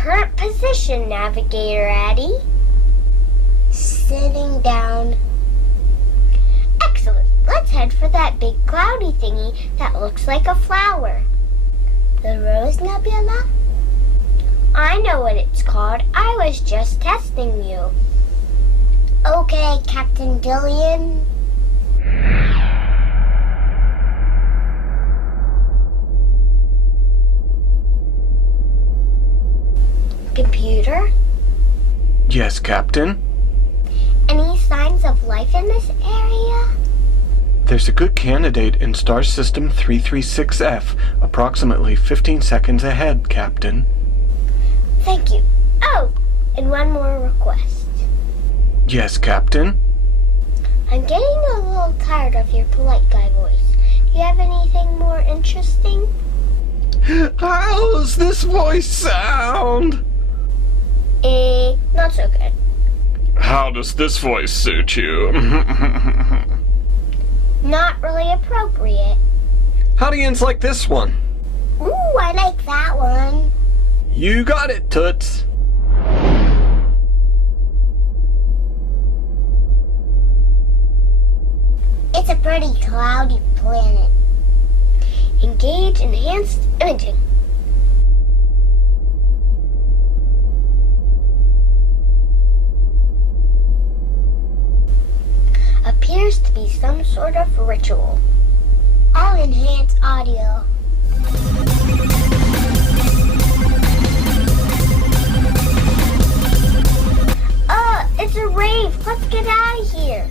Current position, Navigator Addie. Sitting down. Excellent. Let's head for that big cloudy thingy that looks like a flower. The Rose Nebula? I know what it's called. I was just testing you. Okay, Captain Jillian. Computer? Yes, Captain. Any signs of life in this area? There's a good candidate in Star System 336F, approximately 15 seconds ahead, Captain. Thank you. Oh, and one more request. Yes, Captain. I'm getting a little tired of your polite guy voice. Do you have anything more interesting? How's this voice sound? Not so good. How does this voice suit you? Not really appropriate. Howdians like this one? Ooh, I like that one. You got it, Toots. It's a pretty cloudy planet. Engage enhanced imaging. Appears to be some sort of ritual. I'll enhance audio. It's a rave. Let's get out of here.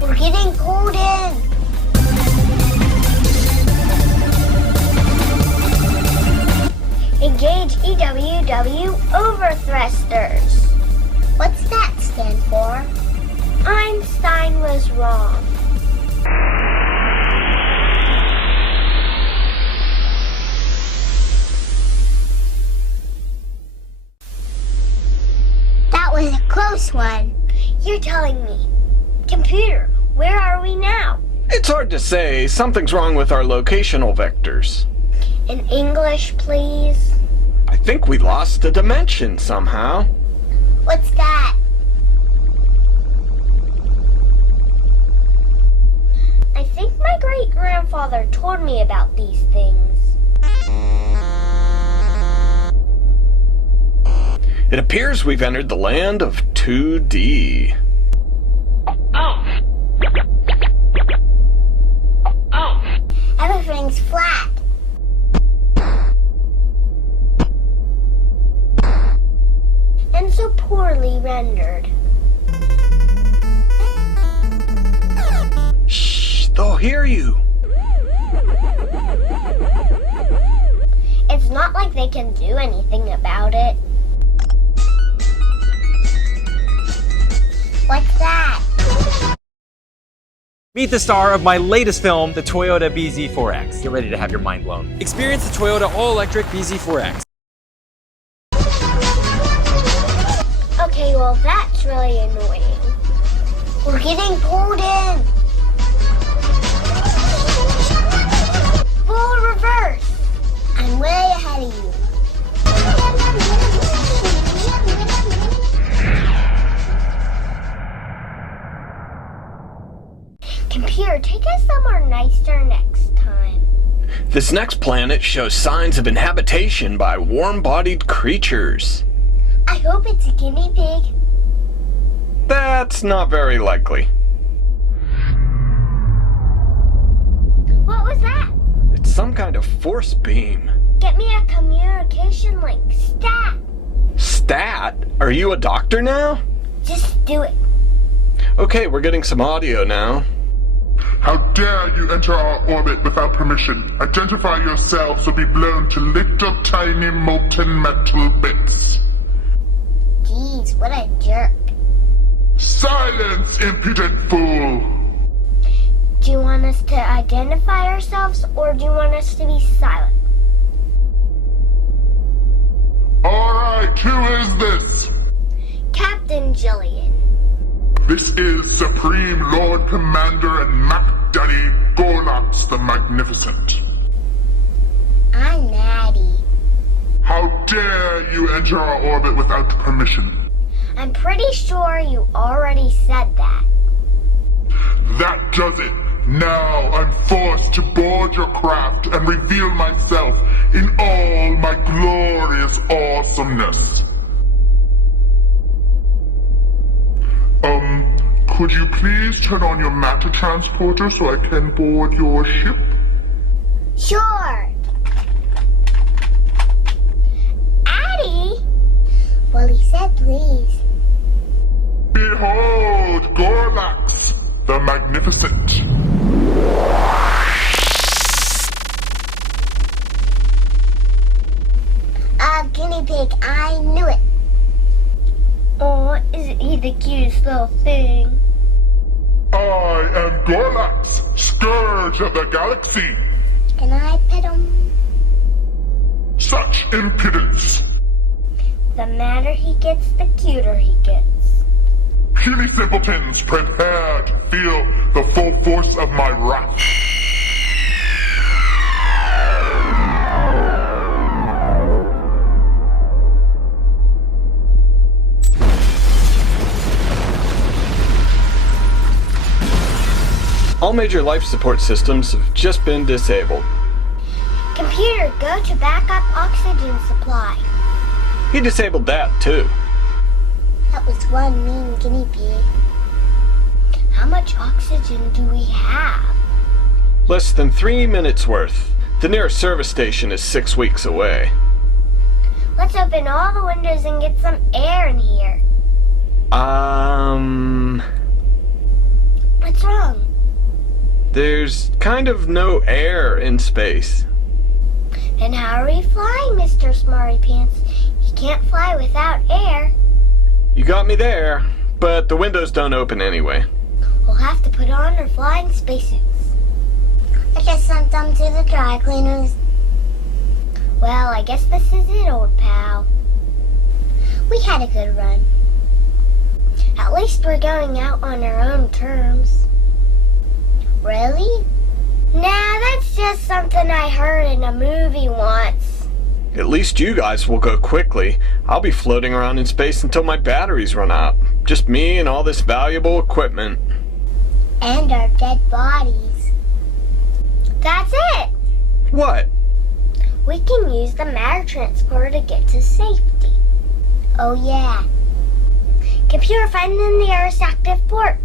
We're getting pulled in. Engage EWW overthrusters. What's that stand for? Einstein was wrong. That was a close one. You're telling me. Computer, where are we now? It's hard to say. Something's wrong with our locational vectors. In English, please. I think we lost a dimension somehow. What's that? I think my great-grandfather told me about these things. It appears we've entered the land of 2D. Everything's flat. And so poorly rendered. Shh, they'll hear you. It's not like they can do anything about it. What's that? Meet the star of my latest film, the Toyota BZ4X. Get ready to have your mind blown. Experience the Toyota all-electric BZ4X. Okay, well that's really annoying. We're getting pulled in. Full reverse. I'm way ahead of you. Computer, take us somewhere nicer next time. This next planet shows signs of inhabitation by warm-bodied creatures. I hope it's a guinea pig. That's not very likely. What was that? It's some kind of force beam. Get me a communication link. Stat. Stat? Are you a doctor now? Just do it. Okay, we're getting some audio now. How dare you enter our orbit without permission? Identify yourselves or be blown to lift up tiny molten metal bits. Jeez, what a jerk. Silence, impudent fool! Do you want us to identify ourselves or do you want us to be silent? Alright, who is this? Captain Jillian. This is Supreme Lord Commander and Map Daddy Gorlox the Magnificent. I'm Addie. How dare you enter our orbit without permission? I'm pretty sure you already said that. That does it. Now I'm forced to board your craft and reveal myself in all my glorious awesomeness. Could you please turn on your matter transporter so I can board your ship? Sure. Addie? Well, he said please. Behold, Gorlax, the Magnificent. Guinea pig, I knew it. Oh, isn't he the cutest little thing? I am Gorlax, Scourge of the Galaxy. Can I pet him? Such impudence. The madder he gets, the cuter he gets. Puny simpletons, prepare to feel the full force of my wrath. All major life support systems have just been disabled. Computer, go to backup oxygen supply. He disabled that too. That was one mean guinea pig. How much oxygen do we have? Less than 3 minutes worth. The nearest service station is 6 weeks away. Let's open all the windows and get some air in here. What's wrong? There's kind of no air in space. Then how are we flying, Mr. Smarty Pants? You can't fly without air. You got me there, but the windows don't open anyway. We'll have to put on our flying spacesuits. I just sent them to the dry cleaners. Well, I guess this is it, old pal. We had a good run. At least we're going out on our own terms. Really? Nah, that's just something I heard in a movie once. At least you guys will go quickly. I'll be floating around in space until my batteries run out. Just me and all this valuable equipment. And our dead bodies. That's it! What? We can use the matter transporter to get to safety. Oh yeah. Computer, find the nearest active port.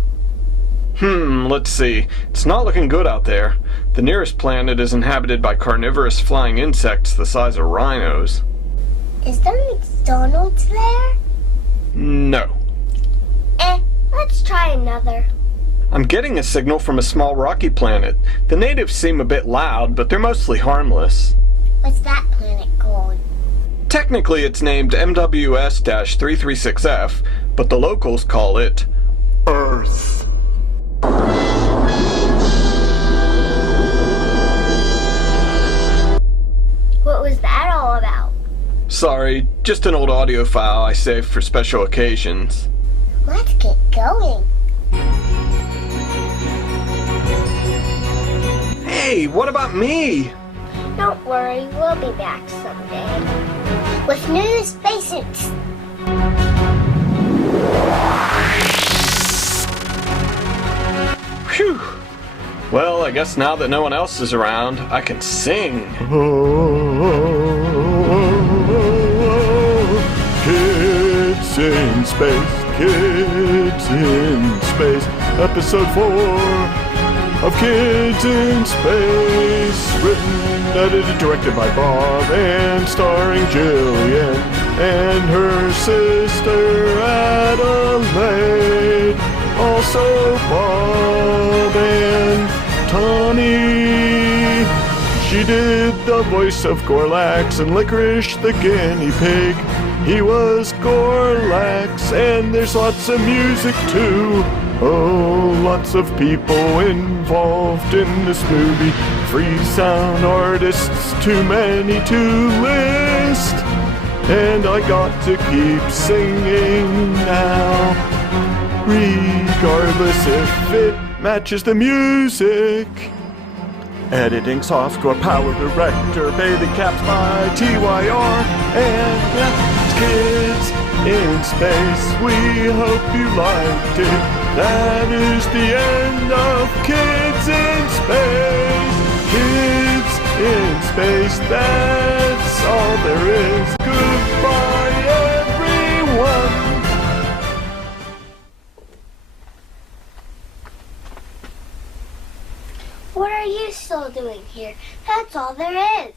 Let's see. It's not looking good out there. The nearest planet is inhabited by carnivorous flying insects the size of rhinos. Is there McDonald's there? No. Let's try another. I'm getting a signal from a small rocky planet. The natives seem a bit loud, but they're mostly harmless. What's that planet called? Technically, it's named MWS-336F, but the locals call it Earth. What was that all about? Sorry, just an old audio file I saved for special occasions. Let's get going. Hey, what about me? Don't worry, we'll be back someday. With new spacesuits. Phew. Well, I guess now that no one else is around, I can sing. Kids in space, kids in space. Episode 4 of Kids in Space. Written, edited, directed by Bob, and starring Jillian and her sister Adelaide. Also Bob and Tawny. She did the voice of Gorlax and Licorice the guinea pig. He was Gorlax, and there's lots of music too. Oh, lots of people involved in this movie. Free sound artists, too many to list. And I got to keep singing now, regardless if it matches the music. Editing software, power director, bathing caps by TYR, and that's Kids in Space. We hope you liked it. That is the end of Kids in Space. Kids in Space, that's all there is. Goodbye, everyone. What are you still doing here? That's all there is.